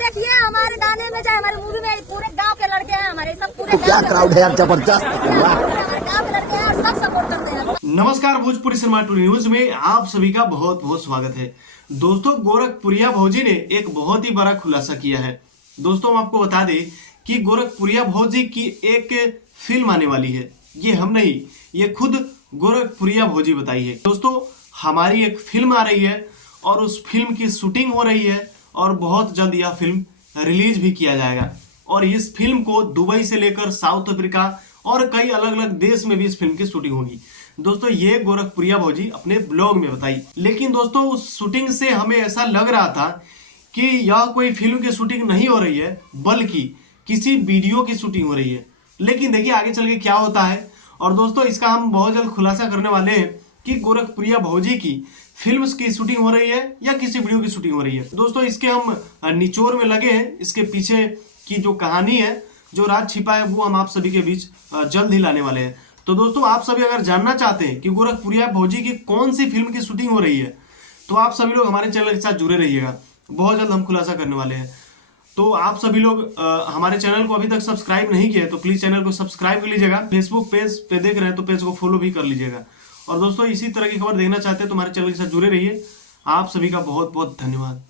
देखिए हमारे गाने में चाहे हमारे मूवी में पूरे गांव के लड़के हैं, हमारे सब पूरे तो क्या क्राउड है यार, जबरदस्त। हमारे गांव के लड़के हैं, सब सपोर्ट करते हैं। नमस्कार, भोजपुरी सिनेमा टू न्यूज में आप सभी का बहुत बहुत स्वागत है। दोस्तों, गोरखपुरिया भौजी ने एक बहुत ही बड़ा खुलासा किया है। दोस्तों, हम आपको बता दें कि गोरखपुरिया भौजी की एक फिल्म आने वाली है। ये हम नहीं, ये खुद गोरखपुरिया भौजी बताई है। दोस्तों, हमारी एक फिल्म आ रही है और उस फिल्म की शूटिंग हो रही है और बहुत जल्द यह फिल्म रिलीज भी किया जाएगा। और इस फिल्म को दुबई से लेकर साउथ अफ्रीका और कई अलग अलग देश में भी इस फिल्म की शूटिंग होगी। दोस्तों, ये गोरखपुरिया भौजी अपने ब्लॉग में बताई। लेकिन दोस्तों, उस शूटिंग से हमें ऐसा लग रहा था कि यह कोई फिल्म की शूटिंग नहीं हो रही है, बल्कि किसी वीडियो की शूटिंग हो रही है। लेकिन देखिए आगे चल के क्या होता है। और दोस्तों, इसका हम बहुत जल्द खुलासा करने वाले हैं कि गोरखपुरिया भौजी की फिल्म्स की शूटिंग हो रही है या किसी वीडियो की शूटिंग हो रही है। दोस्तों, इसके हम निचोड़ में लगे हैं। इसके पीछे की जो कहानी है, जो राज छिपा है, वो हम आप सभी के बीच जल्द ही लाने वाले हैं। तो दोस्तों, आप सभी अगर जानना चाहते हैं कि गोरखपुरिया भौजी की कौन सी फिल्म की शूटिंग हो रही है, तो आप सभी लोग हमारे चैनल के साथ जुड़े रहिएगा। बहुत जल्द हम खुलासा करने वाले हैं। तो आप सभी लोग हमारे चैनल को अभी तक सब्सक्राइब नहीं किया है तो प्लीज चैनल को सब्सक्राइब कर लीजिएगा। फेसबुक पेज पे देख रहे हैं तो पेज को फॉलो भी कर लीजिएगा। और दोस्तों, इसी तरह की खबर देखना चाहते हैं तो हमारे चैनल के साथ जुड़े रहिए। आप सभी का बहुत बहुत धन्यवाद।